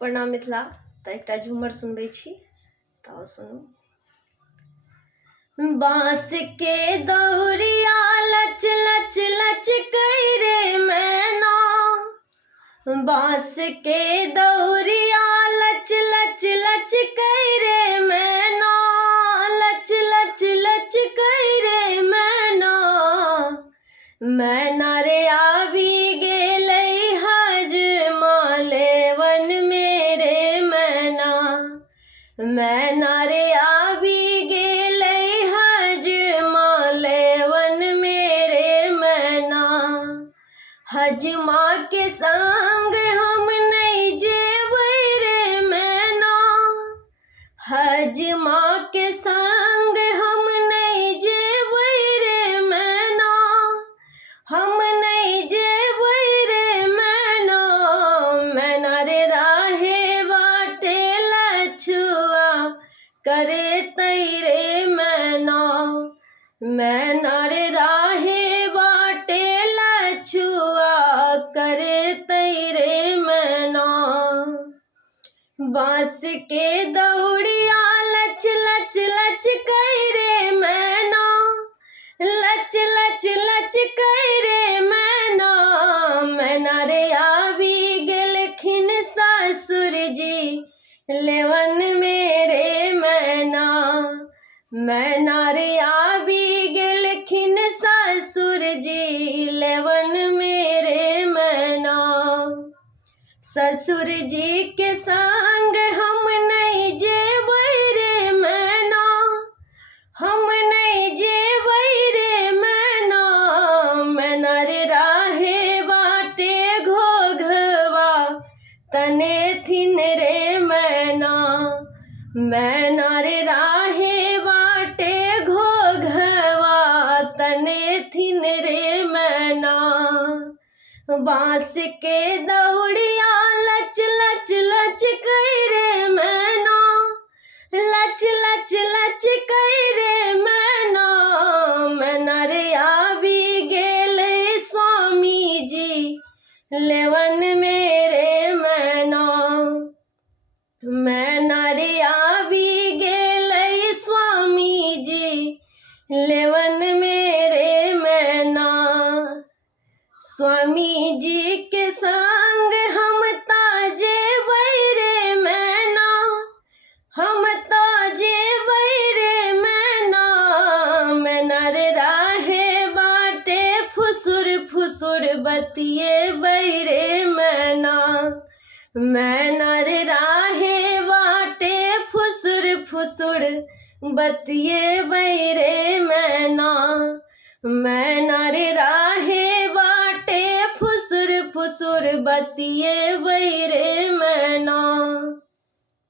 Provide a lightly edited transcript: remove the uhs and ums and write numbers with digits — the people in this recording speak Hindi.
प्रणाम मिथिला। तऽ एकटा झूमर सुनबै छी, तऽ सुनू। बाँस के दौरिया लच लच लच रे मैना, बाँस के दौरिया लच लच लच रे मैना, लच लच लच रे मैना, मैना रे आबी गेलै हजमाले वन मेरे मैना, मैना रे आबी गेलै हजमाले वन मेरे मैना, हजमा के संग हम नहीं जेबै रे मैना, हजमा के संग हम नहीं जेबै रे मैना, हम नहीं जेबै रे मैना, मैना रे राहे बाटे लछुआ करे तैरे मैना, मैना रे राहे बाटे लछुआ करे तैरे मैना, बाँस के दौड़िया लच लच लच रे मैना, लच लच लच रे मैना, मैना रे आबी गेलखिन ससुर जी लेवन मेरे मैना, मैना रे आबी गेलखिन ससुर जी लेवन मेरे मैना, ससुर जी के संग हम नहीं जेबै रे मैना, हम नहीं जेबै रे मैना, मैना रे राहे बाटे घोघवा तने थिन रे मैना, मैना रे राहे बाटे घोघवा तने थिन रे मैना, बाँस के दौड़िया लच लच लच रे मैना, लच लच लच रे मैना, मैना रे आबी गेलै स्वामी जी लेवन मेरे मैना, मैना रे आबी गेलै स्वामी जी लेवन मेरे मैना, स्वामी जी के संग हम जेबै रे मैना, हम जेबै रे मैना, मैना रे राहे बाटे फुसुर फुसुर बतिएबै रे मैना, मैना रे राहे बाटे फुसुर फुसुर बतिएबै रे मैना, मैना रे राहे बाटे फुसुर फुसुर बतिएबै रे मैना।